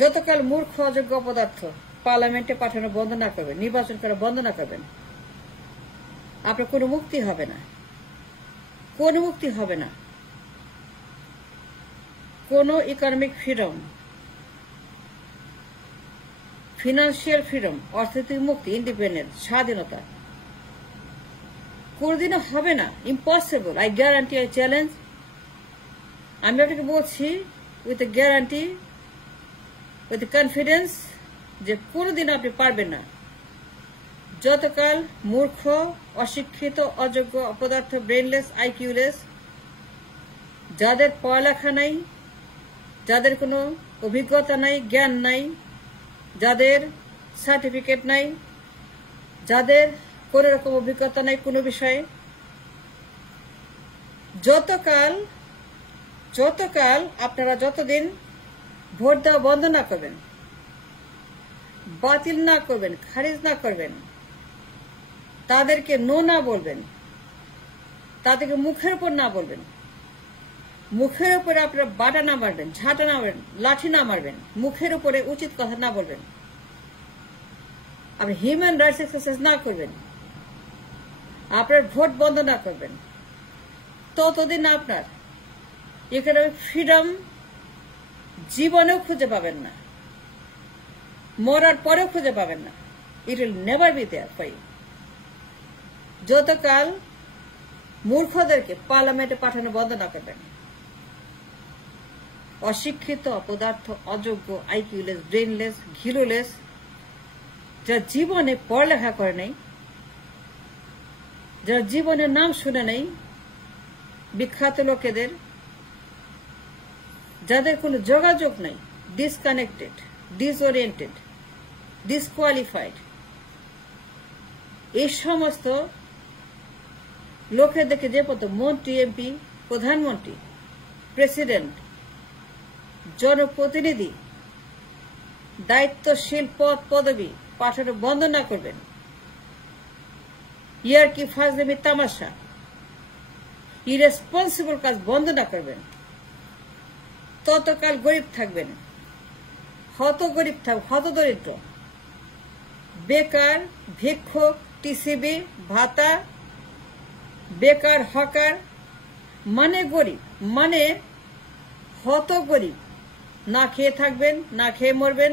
যতকাল মূর্খ অযোগ্য অপদার্থ পার্লামেন্টে পাঠানো বন্ধ না করবেন, নির্বাচন করা বন্ধ না করবেন, আপনার কোনো মুক্তি হবে না, কোনো মুক্তি হবে না। কোনো ইকোনমিক ফ্রিডম, ফিনান্সিয়াল ফ্রিডম, অর্থনৈতিক মুক্তি, ইন্ডিপেন্ডেন্স, স্বাধীনতা কোনদিনও হবে না। Impossible. I guarantee, I challenge. আমি আপনাকে বলছি with a guarantee, with confidence, যে কোনদিন আপনি পারবেন না। যতকাল মূর্খ, অশিক্ষিত, অযোগ্য, অপদার্থ, ব্রেনলেস, আইকিউলেস, যাদের পড়ালেখা নাই, যাদের কোনো অভিজ্ঞতা নাই, জ্ঞান নাই, যাদের সার্টিফিকেট নাই, যাদের কোনো রকম অভিজ্ঞতা নাই কোনো বিষয়ে, যতকাল আপনারা যতদিন ভোট দেওয়া বন্ধ না করবেন, বাতিল না করবেন, খারিজ না করবেন, তাদেরকে নো না বলবেন, তাদেরকে মুখের উপর না বলবেন, মুখের উপরে আপনারা বাটা না মারবেন, ঝাঁটা না মারবেন, লাঠি না মারবেন, মুখের উপরে উচিত কথা না বলবেন, আপনি হিউম্যান রাইটস এক্সারসাইজ না করবেন, আপনার ভোট বন্ধ না করবেন, ততদিন আপনার ইকোনমিক ফ্রিডম জীবনেও খুঁজে পাবেন না, মরার পরেও খুঁজে পাবেন না। It will never be there for you. যতকাল মূর্খদেরকে পার্লামেন্টে পাঠানো বন্ধ না করবেন, অশিক্ষিত, অপদার্থ, অযোগ্য, আইকিউলেস, ব্রেনলেস, ঘিলুলেস, যারা জীবনে পড়ালেখা করে নাই, যারা জীবনের নাম শুনে নেই, বিখ্যাত লোকেদের, যাদের কোনো যোগাযোগ নেই, ডিসকানেক্টেড, ডিসওরিয়েন্টেড, ডিসকোয়ালিফাইড, এই সমস্ত লোকেদেরকে যে পদ মন্ত্রী, এমপি, প্রধানমন্ত্রী, প্রেসিডেন্ট, জনপ্রতিনিধি, দায়িত্বশীল পদ পদবি পাঠানো বন্ধ না করবেন, ইয়ারকি, ফাজলামি, তামাশা, ইরেসপন্সিবল কাজ বন্ধ না করবেন, ততকাল গরিব থাকবেন, হত গরিব থাকবেন, হত দরিদ্র, বেকার, ভিক্ষুক, টিসিবি, ভাতা, বেকার, হকার, মানে গরিব, মানে হত গরিব, না খেয়ে থাকবেন, না খেয়ে মরবেন।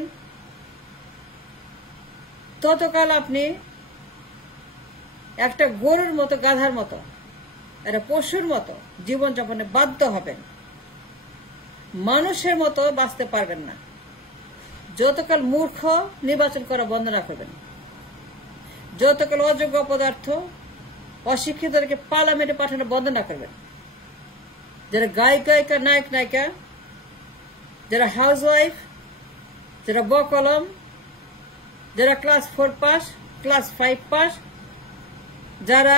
ততকাল আপনি একটা গরুর মতো, গাধার মতো, একটা পশুর মতো জীবনযাপনে বাধ্য হবেন, মানুষের মতো বাঁচতে পারবেন না। যতকাল মূর্খ নির্বাচন করা বন্ধ না করবেন, যতকাল অযোগ্য, অপদার্থ, অশিক্ষিতদেরকে পার্লামেন্টে পাঠানো বন্ধ না করবেন, যারা গায়ক, গায়িকা, নায়ক, নায়িকা, যারা হাউসওয়াইফ, যারা বকলম, যারা ক্লাস 4 পাস, ক্লাস 5 পাস, যারা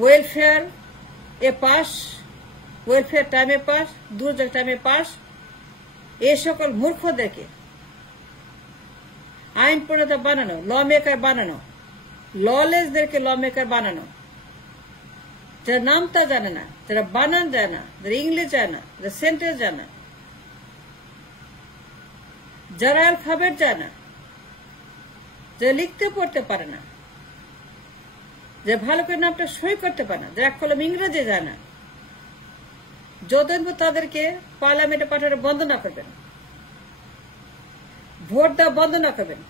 ওয়েলফেয়ার এ পাস, ওয়েলফেয়ার টাইমে পাস, দুর্যোগ টাইমে পাস, এই সকল মূর্খদেরকে আইন প্রণেতা বানানো, ল মেকার বানানো, ললেসদেরকে ল মেকার বানানো, যারা নামটা জানে না, যারা বানান জানে না, যারা ইংলিশ জানে না, যারা সেন্টেন্স জানে না, যারা অ্যালফাবেট জানে না, যারা লিখতে পড়তে পারে না, যে ভালো করে নামটা সই করতে পারে না, যারা এক কলম ইংরেজি জানে না, যতদিন তাদেরকে পার্লামেন্টে পাঠানো বন্ধ না করবেন, ভোট দেওয়া বন্ধ না করবেন,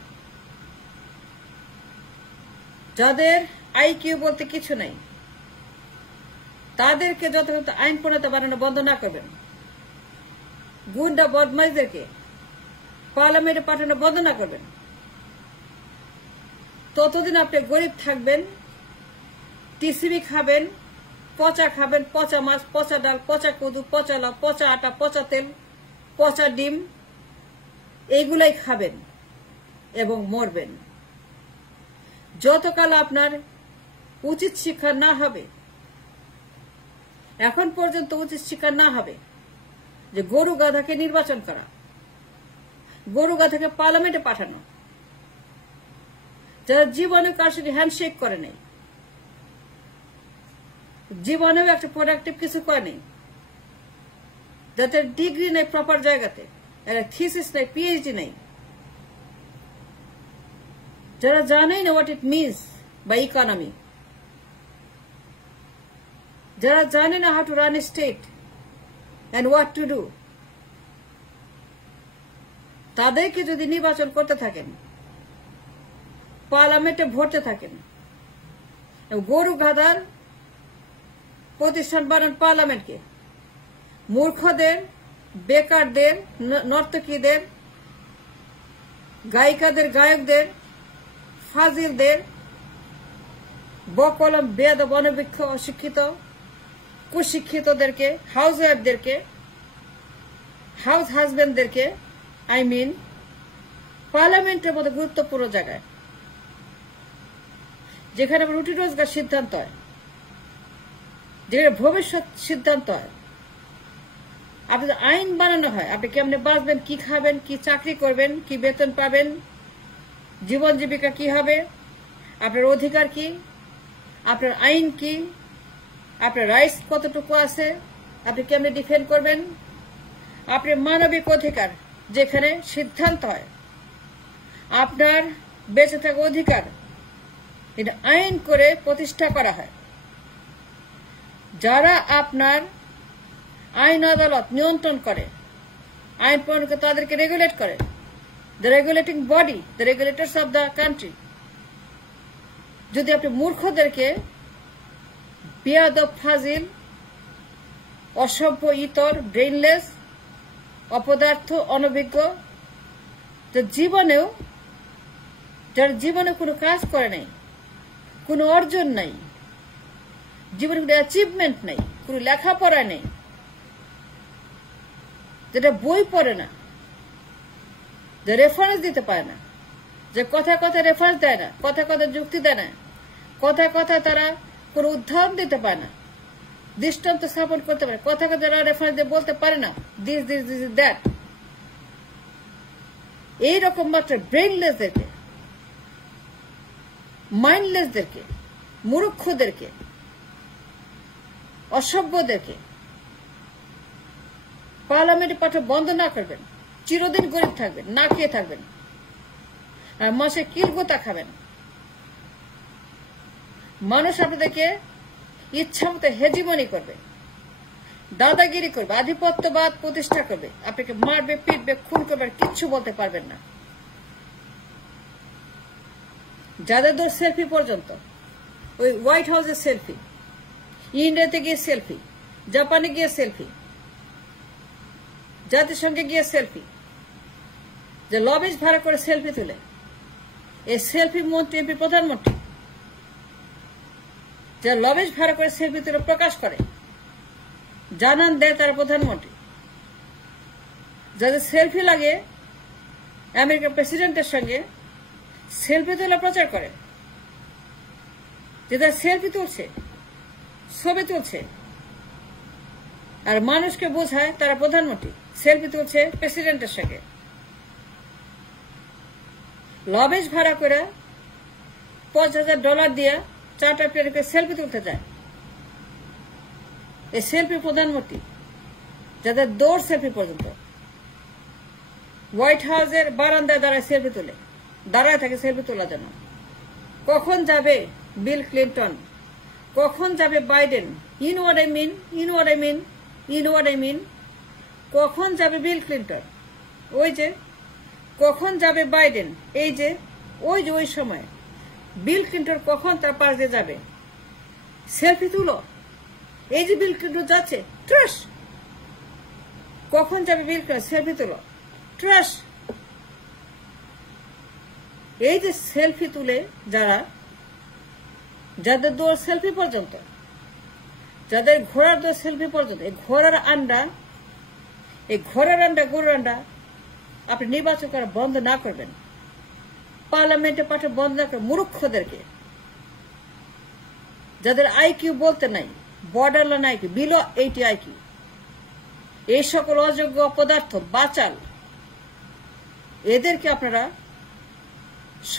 যাদের আইকিউ বলতে কিছু নাই, তাদেরকে যতদিন আইন প্রণেতা বানানো বন্ধ না করবেন, গুন্ডা বদমাইশদেরকে পার্লামেন্টে পাঠানো বন্ধ না করবেন, ততদিন আপনি গরিব থাকবেন, টিসিবি খাবেন, পচা খাবেন, পচা মাছ, পচা ডাল, পচা কদু, পচা লাউ, পচা আটা, পচা তেল, পচা ডিম, এইগুলাই খাবেন এবং মরবেন। যতকাল আপনার উচিত শিক্ষা না হবে, এখন পর্যন্ত উচিত শিক্ষা না হবে যে গরু গাধাকে নির্বাচন করা, গরু গাধাকে পার্লামেন্টে পাঠানো, যারা জীবনে কার সাথে হ্যান্ডশেক করে নেই, জীবনেও একটা প্রোডাক্টিভ কিছু করে নেই, যাদের ডিগ্রি নেই প্রপার জায়গাতে, থিসিস নাই, পিএইচডি নাই, যারা জানেই না what it means by economy, যারা জানে না how to run a state and what to do, তাদেরকে যদি নির্বাচন করতে থাকেন, পার্লামেন্টে ভরতে থাকেন, গরু গাধার প্রতিষ্ঠান বানান পার্লামেন্টকে, মূর্খদের, বেকারদের, নর্তকীদের, গায়িকাদের, গায়কদের, ফাজিলদের, বকলম, বেয়াদব, অনভিজ্ঞ, অশিক্ষিত, কুশিক্ষিতদেরকে, হাউস ওয়াইফদেরকে, হাউস হাজবেন্ডদেরকে, পার্লামেন্টের মতো গুরুত্বপূর্ণ জায়গায়, যেখানে রুটি রোজগার সিদ্ধান্ত হয়, যেখানে ভবিষ্যৎ সিদ্ধান্ত হয়, আপনাদের আইন বানানো হয়, আপনি কেমনে বাঁচবেন, কি খাবেন, কি চাকরি করবেন, কি বেতন পাবেন, জীবন জীবিকা কি হবে, আপনার অধিকার কি, আপনার আইন কি, আপনার রাইটস কতটুকু আছে, আপনি কেমনে ডিফেন্ড করবেন, আপনার মানবিক অধিকার যেখানে সিদ্ধান্ত হয়, আপনার বেঁচে থাকা অধিকার এটা আইন করে প্রতিষ্ঠা করা হয়। যারা আপনার আইন আদালত নিয়ন্ত্রণ করে, আইন প্রণয়ন করে, তাদেরকে রেগুলেট করে, the regulating body, the regulators of the country, যদি আপনি মূর্খদেরকে, বেয়াদব, ফাজিল, অসভ্য, ইতর, ব্রেইনলেস, অপদার্থ, অনভিজ্ঞ, যারা জীবনে কোনো কাজ করে নাই, কোনো অর্জন নাই, জীবনে কোনো অ্যাচিভমেন্ট নাই, কোনো লেখাপড়া নেই, যেটা বই পড়ে না, যে রেফারেন্স দিতে পারে না, যে কথা কথা রেফারেন্স দেয় না, কথা কথা যুক্তি দেয় না, কথা কথা তারা কোনো উদাহরণ দিতে পারে না, দৃষ্টান্ত স্থাপন করতে পারে, কথা কথা যারা রেফারেন্স দিয়ে বলতে পারে না, this this this is that, এইরকম মাত্র ব্রেইনলেসদেরকে, মাইন্ডলেসদেরকে, মূর্খদেরকে, অসভ্যদেরকে পার্লামেন্টে পাঠা বন্ধ না করবেন, চিরদিন গরিব থাকবেন, না খেয়ে থাকবেন, আর মাসে কিলগোতা খাবেন। মানুষ আপনাদেরকে ইচ্ছা মতো হেজিমনি করবে, দাদাগিরি করবে, আধিপত্যবাদ প্রতিষ্ঠা করবে, আপনাকে মারবে, পিটবে, খুন করবে, কিচ্ছু বলতে পারবেন না। যাদের দোষ সেলফি পর্যন্ত, ওই হোয়াইট হাউসের সেলফি, ইন্ডিয়াতে গিয়ে সেলফি, জাপানে গিয়ে সেলফি, জাতিসংঘে গিয়ে সেলফি, যে লবিজ ভাড়া করে সেলফি তুলে, এই সেলফি মন্ত্রী, এমপি, প্রধানমন্ত্রী, যে লবিজ ভাড়া করে সেলফি তুলে প্রকাশ করে, জানান দেয় তারা প্রধানমন্ত্রী, যাদের সেলফি লাগে আমেরিকার প্রেসিডেন্টের সঙ্গে সেলফি তুলে প্রচার করে, যে তারা সেলফি তুলছে, ছবি তুলছে, আর মানুষকে বোঝায় তারা প্রধানমন্ত্রী, সেলফি তুলছে প্রেসিডেন্টের সঙ্গে। লবেজ ভাড়া করে $50,000 দিয়ে চার্টার প্লেনে সেলফি তুলতে যায়, এই সেলফি প্রধানমন্ত্রী, যাদের দৌড় সেলফি পর্যন্ত হোয়াইট হাউসের বারান্দায় দাঁড়ায় সেলফি তুলে, দাঁড়ায় থাকে সেলফি তোলার জন্য। কখন যাবে বিল ক্লিন্টন, কখন যাবে Biden, in what I mean, in what I mean, in what I mean, কখন যাবে বিল ক্লিন্টন, ওই যে কখন যাবে বাইডেন, এই যে ওই যে ওই সময় বিল ক্লিন্টন কখন তার পাশ দিয়ে যাবে, সেলফি তুলো, এই যে বিল ক্লিন্টন যাচ্ছে, ট্রাশ, কখন যাবে বিল ক্লিন্টন, সেলফি তুলো, ট্রাশ। এই যে সেলফি তুলে যারা, যাদের দৌড় সেলফি পর্যন্ত, যাদের ঘোড়ার দৌড় সেলফি পর্যন্ত, এই ঘোড়ার আন্ডা, এই ঘোড়ার আন্ডা, গরুর আন্ডা আপনি নির্বাচন করা বন্ধ না করবেন, পার্লামেন্টে পাঠা বন্ধ না করবেন, মূর্খদেরকে, যাদের আইকিউ বলতে নাই, border line IQ, below 80 IQ, এই সকল অযোগ্য পদার্থ, বাচাল, এদেরকে আপনারা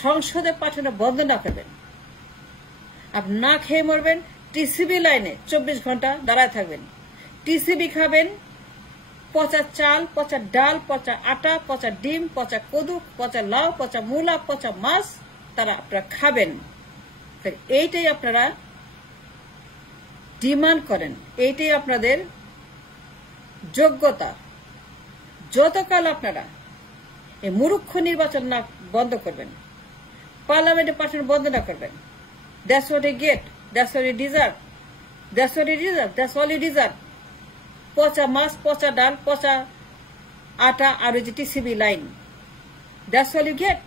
সংসদে পাঠানো বন্ধ না করবেন। আপনি না খেয়ে মরবেন, টিসিবি লাইনে 24 ঘন্টা দাঁড়ায় থাকবেন, টিসিবি খাবেন, পচা চাল, পচা ডাল, পচা আটা, পচা ডিম, পচা কদু, পচা লাউ, পচা মূলা, পচা মাছ তারা আপনারা খাবেন। এইটাই আপনারা ডিমান্ড করেন, এইটাই আপনাদের যোগ্যতা। যতকাল আপনারা এই মূর্খ নির্বাচন না বন্ধ করবেন, পার্লামেন্টে পাঠানো বন্ধ না করবেন, that's what you get, that's what you deserve, that's what you deserve, that's all you deserve. পচা মাছ, পচা ডাল, পচা আটা আর ওই যে TCB line, that's all you get,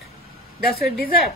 that's what you deserve.